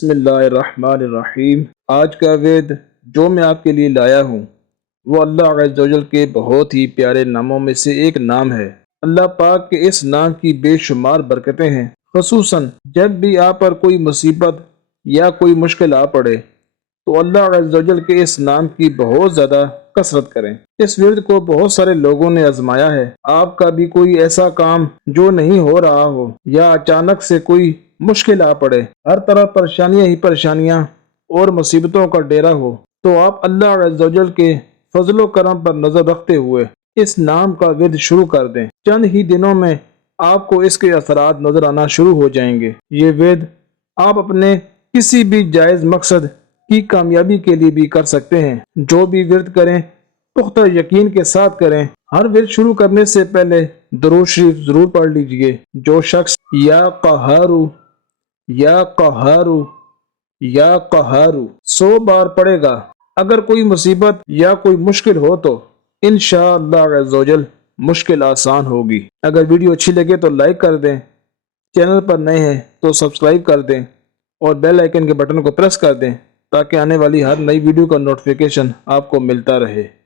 بسم اللہ الرحمن الرحیم۔ آج کا ورد جو میں آپ کے لیے لایا ہوں وہ اللہ عز و جل کے بہت ہی پیارے ناموں میں سے ایک نام ہے۔ اللہ پاک کے اس نام کی بے شمار برکتیں ہیں، خصوصاً جب بھی آپ پر کوئی مصیبت یا کوئی مشکل آ پڑے تو اللہ عز و جل کے اس نام کی بہت زیادہ کثرت کریں۔ اس ورد کو بہت سارے لوگوں نے آزمایا ہے۔ آپ کا بھی کوئی ایسا کام جو نہیں ہو رہا ہو یا اچانک سے کوئی مشکل آ پڑے، ہر طرف پریشانیاں ہی پریشانیاں اور مصیبتوں کا ڈیرا ہو، تو آپ اللہ عز و جل کے فضل و کرم پر نظر رکھتے ہوئے اس نام کا ورد شروع کر دیں۔ چند ہی دنوں میں آپ کو اس کے اثرات نظر آنا شروع ہو جائیں گے۔ یہ ورد آپ اپنے کسی بھی جائز مقصد کی کامیابی کے لیے بھی کر سکتے ہیں۔ جو بھی ورد کریں پختہ یقین کے ساتھ کریں۔ ہر ورد شروع کرنے سے پہلے درود شریف ضرور پڑھ لیجئے۔ جو شخص یا قہارو یا قہارو یا قہارو 100 بار پڑھے گا، اگر کوئی مصیبت یا کوئی مشکل ہو تو انشاءاللہ عز و جل مشکل آسان ہوگی۔ اگر ویڈیو اچھی لگے تو لائک کر دیں، چینل پر نئے ہیں تو سبسکرائب کر دیں اور بیل آئیکن کے بٹن کو پریس کر دیں تاکہ آنے والی ہر نئی ویڈیو کا نوٹیفیکیشن آپ کو ملتا رہے۔